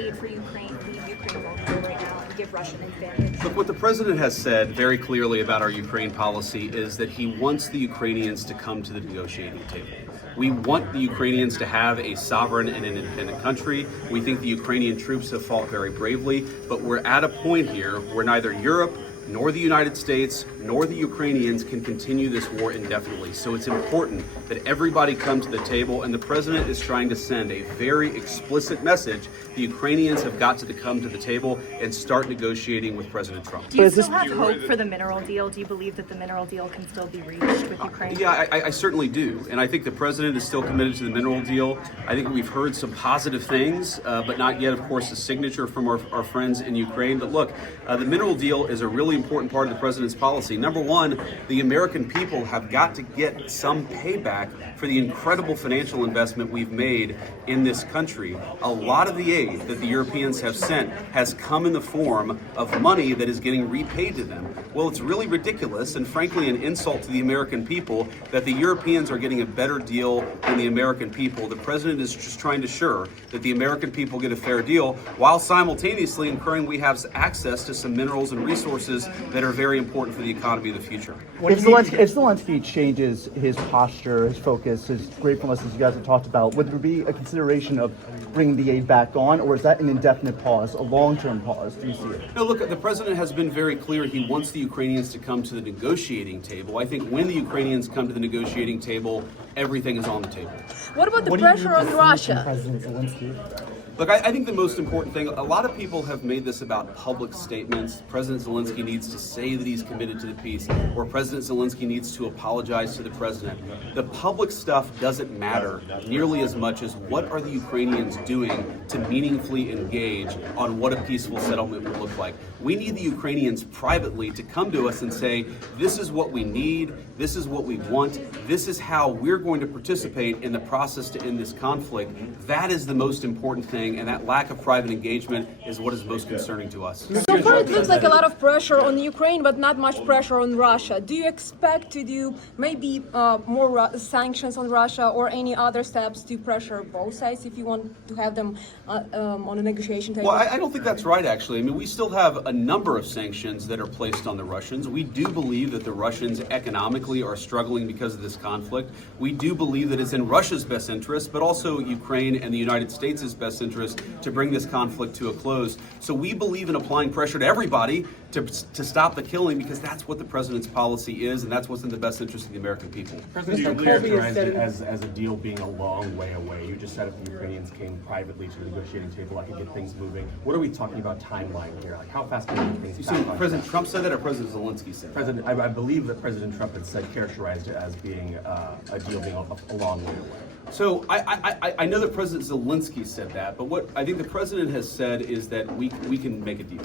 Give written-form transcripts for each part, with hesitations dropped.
aid for Ukraine leave Ukraine vulnerable right now and give Russia an advantage? Look, what the president has said very clearly about our Ukraine policy is that he wants the Ukrainians to come to the negotiating table. We want the Ukrainians to have a sovereign and an independent country. We think the Ukrainian troops have fought very bravely, but we're at a point here where neither Europe nor the United States nor the Ukrainians can continue this war indefinitely. So it's important that everybody come to the table, and the president is trying to send a very explicit message. The Ukrainians have got to come to the table and start negotiating with President Trump. Do you still have hope for the mineral deal? Do you believe that the mineral deal can still be reached with Ukraine? Yeah, I certainly do. And I think the president is still committed to the mineral deal. I think we've heard some positive things, but not yet, of course, a signature from our friends in Ukraine. But look, the mineral deal is a really important part of the president's policy. Number one, the American people have got to get some payback for the incredible financial investment we've made in this country. A lot of the aid that the Europeans have sent has come in the form of money that is getting repaid to them. Well, it's really ridiculous and frankly an insult to the American people that the Europeans are getting a better deal than the American people. The president is just trying to assure that the American people get a fair deal while simultaneously ensuring we have access to some minerals and resources that are very important for the economy of the future. If Zelensky changes his posture, his focus, his gratefulness, as you guys have talked about, would there be a consideration of bringing the aid back on, or is that an indefinite pause, a long-term pause? Do you see it? No, look, the president has been very clear. He wants the Ukrainians to come to the negotiating table. I think when the Ukrainians come to the negotiating table, everything is on the table. What about the pressure on Russia? President Zelensky? Look, I think the most important thing, a lot of people have made this about public statements. President Zelensky needs to say that he's committed to the peace, or President Zelensky needs to apologize to the president. The public stuff doesn't matter nearly as much as what are the Ukrainians doing to meaningfully engage on what a peaceful settlement would look like. We need the Ukrainians privately to come to us and say, this is what we need, this is what we want, this is how we're going to participate in the process to end this conflict. That is the most important thing, and that lack of private engagement is what is most concerning to us. So far, it looks like a lot of pressure on Ukraine, but not much pressure on Russia. Do you expect to do maybe more sanctions on Russia or any other steps to pressure both sides if you want to have them on a negotiation table? Well, I don't think that's right, actually. I mean, we still have a number of sanctions that are placed on the Russians. We do believe that the Russians economically are struggling because of this conflict. We do believe that it's in Russia's best interest, but also Ukraine and the United States' best interest to bring this conflict to a close. So we believe in applying pressure to everybody to stop the killing, because that's what the president's policy is, and that's what's in the best interest of the American people. President characterized it as a deal being a long way away. You just said if the Ukrainians came privately to the negotiating table, I could get things moving. What are we talking about timeline here? Like, how fast can we get things You see, President Trump said that, or President Zelensky said that? I believe that President Trump had characterized it as being a deal being a long way away. So I know that President Zelensky said that, but what I think the president has said is that we can make a deal.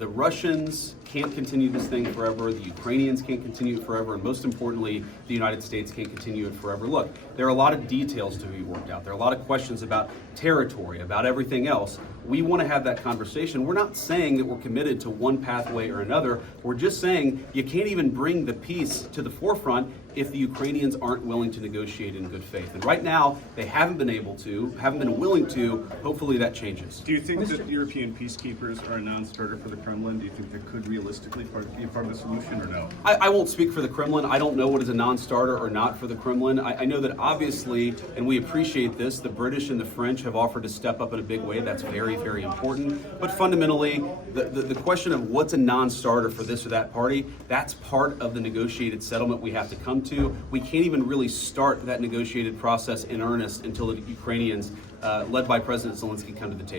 The Russians can't continue this thing forever. The Ukrainians can't continue it forever. And most importantly, the United States can't continue it forever. Look, there are a lot of details to be worked out. There are a lot of questions about territory, about everything else. We want to have that conversation. We're not saying that we're committed to one pathway or another. We're just saying you can't even bring the peace to the forefront if the Ukrainians aren't willing to negotiate in good faith. And right now, they haven't been able to, haven't been willing to. Hopefully that changes. Do you think that European peacekeepers are a non-starter for the Kremlin? Do you think that could realistically be a part of the solution, or no? I won't speak for the Kremlin. I don't know what is a non-starter or not for the Kremlin. I know that obviously, and we appreciate this, the British and the French have offered to step up in a big way. That's very, very important. But fundamentally, the question of what's a non-starter for this or that party, that's part of the negotiated settlement we have to come to. We can't even really start that negotiated process in earnest until the Ukrainians, led by President Zelensky, come to the table.